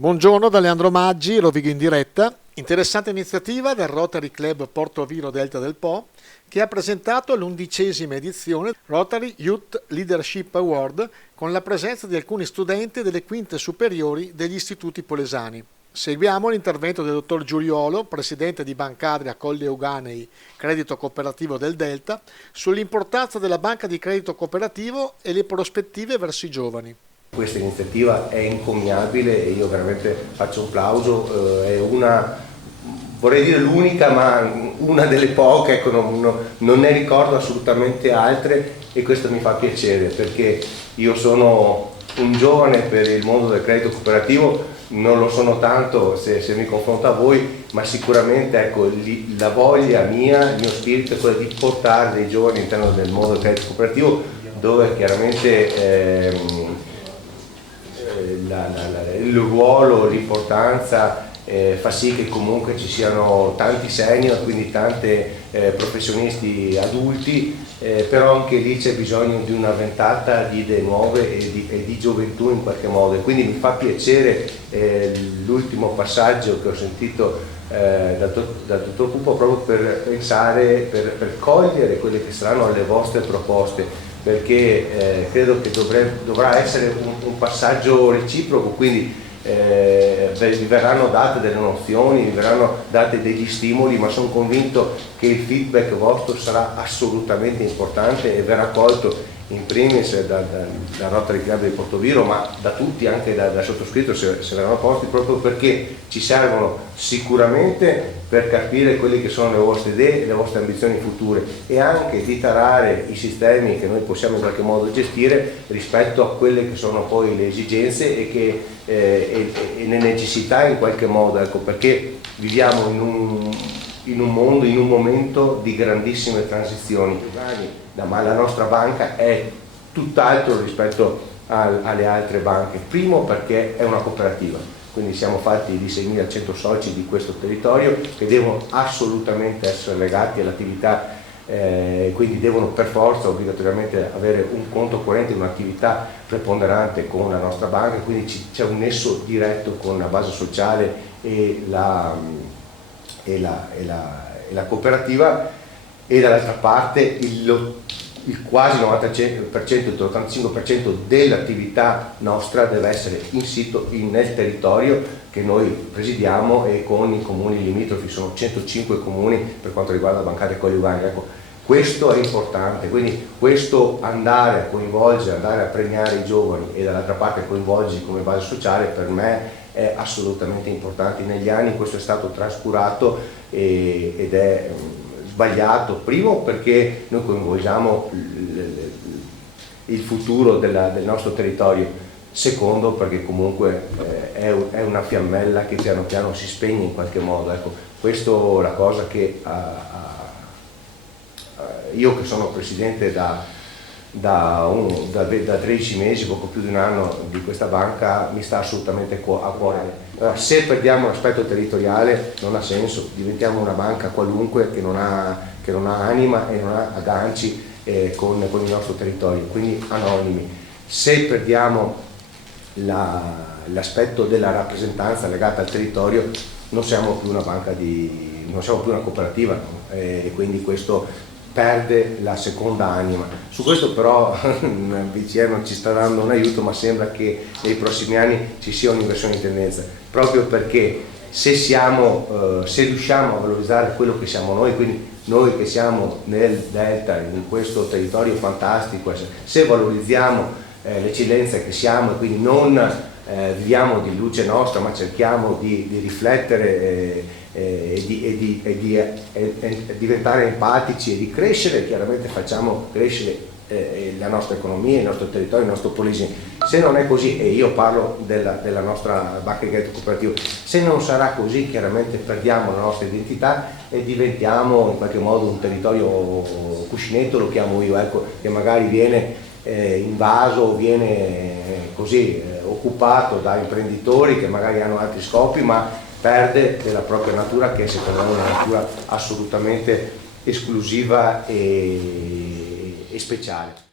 Buongiorno da Leandro Maggi, Rovigo in diretta. Interessante iniziativa del Rotary Club Portoviro Delta del Po che ha presentato l'11ª edizione Rotary Youth Leadership Award con la presenza di alcuni studenti delle quinte superiori degli istituti polesani. Seguiamo l'intervento del dottor Giuriolo, presidente di Bancadria Colli Euganei Credito Cooperativo del Delta, sull'importanza della banca di credito cooperativo e le prospettive verso i giovani. Questa iniziativa è encomiabile e io veramente faccio un plauso, è una, vorrei dire l'unica, ma una delle poche, ecco, non ne ricordo assolutamente altre e questo mi fa piacere perché io sono un giovane per il mondo del credito cooperativo, non lo sono tanto se mi confronto a voi, ma sicuramente ecco, la voglia mia, il mio spirito è quello di portare dei giovani all'interno del mondo del credito cooperativo dove chiaramente il ruolo, l'importanza fa sì che comunque ci siano tanti senior, quindi tanti professionisti adulti, però anche lì c'è bisogno di una ventata di idee nuove e di gioventù in qualche modo, e quindi mi fa piacere l'ultimo passaggio che ho sentito dal dottor Pupo proprio per pensare, per cogliere quelle che saranno le vostre proposte, perché credo che dovrà essere un passaggio reciproco, quindi vi verranno date delle nozioni, vi verranno dati degli stimoli, ma sono convinto che il feedback vostro sarà assolutamente importante e verrà colto in primis da Rotary Club di Portoviro, ma da tutti, anche da sottoscritto se verranno posti, proprio perché ci servono sicuramente per capire quelle che sono le vostre idee e le vostre ambizioni future e anche di tarare i sistemi che noi possiamo in qualche modo gestire rispetto a quelle che sono poi le esigenze e le necessità in qualche modo, ecco, perché viviamo in un mondo, in un momento di grandissime transizioni, ma la nostra banca è tutt'altro rispetto alle altre banche. Primo perché è una cooperativa, quindi siamo fatti di 6.100 soci di questo territorio che devono assolutamente essere legati all'attività, quindi devono per forza obbligatoriamente avere un conto corrente, un'attività preponderante con la nostra banca, quindi c'è un nesso diretto con la base sociale e la cooperativa, e dall'altra parte il quasi 90%, il 85% dell'attività nostra deve essere in sito nel territorio che noi presidiamo e con i comuni limitrofi, sono 105 comuni per quanto riguarda la Bancadria Colli Euganei. Ecco, questo è importante, quindi questo andare a coinvolgere, andare a premiare i giovani e dall'altra parte coinvolgerli come base sociale per me è assolutamente importante. Negli anni questo è stato trascurato ed è sbagliato, primo perché noi coinvolgiamo il futuro del nostro territorio, secondo perché comunque è una fiammella che piano piano si spegne in qualche modo, ecco, questo è la cosa che io che sono presidente da 13 mesi, poco più di un anno di questa banca, mi sta assolutamente a cuore. Se perdiamo l'aspetto territoriale non ha senso, diventiamo una banca qualunque che non ha anima e non ha agganci con il nostro territorio, quindi anonimi. Se perdiamo l'aspetto della rappresentanza legata al territorio non siamo più una banca non siamo più una cooperativa, no? E quindi questo perde la seconda anima. Su questo però BCE non ci sta dando un aiuto, ma sembra che nei prossimi anni ci sia un'inversione di tendenza, proprio perché se riusciamo a valorizzare quello che siamo noi, quindi noi che siamo nel Delta, in questo territorio fantastico, se valorizziamo l'eccellenza che siamo e quindi non viviamo di luce nostra, ma cerchiamo di riflettere e di diventare empatici e di crescere, chiaramente facciamo crescere la nostra economia, il nostro territorio, il nostro Polesine. Se non è così, e io parlo della nostra banca di credito cooperativo, se non sarà così chiaramente perdiamo la nostra identità e diventiamo in qualche modo un territorio cuscinetto, lo chiamo io, ecco, che magari viene invaso, viene così occupato da imprenditori che magari hanno altri scopi, ma perde della propria natura, che è secondo me una natura assolutamente esclusiva e speciale.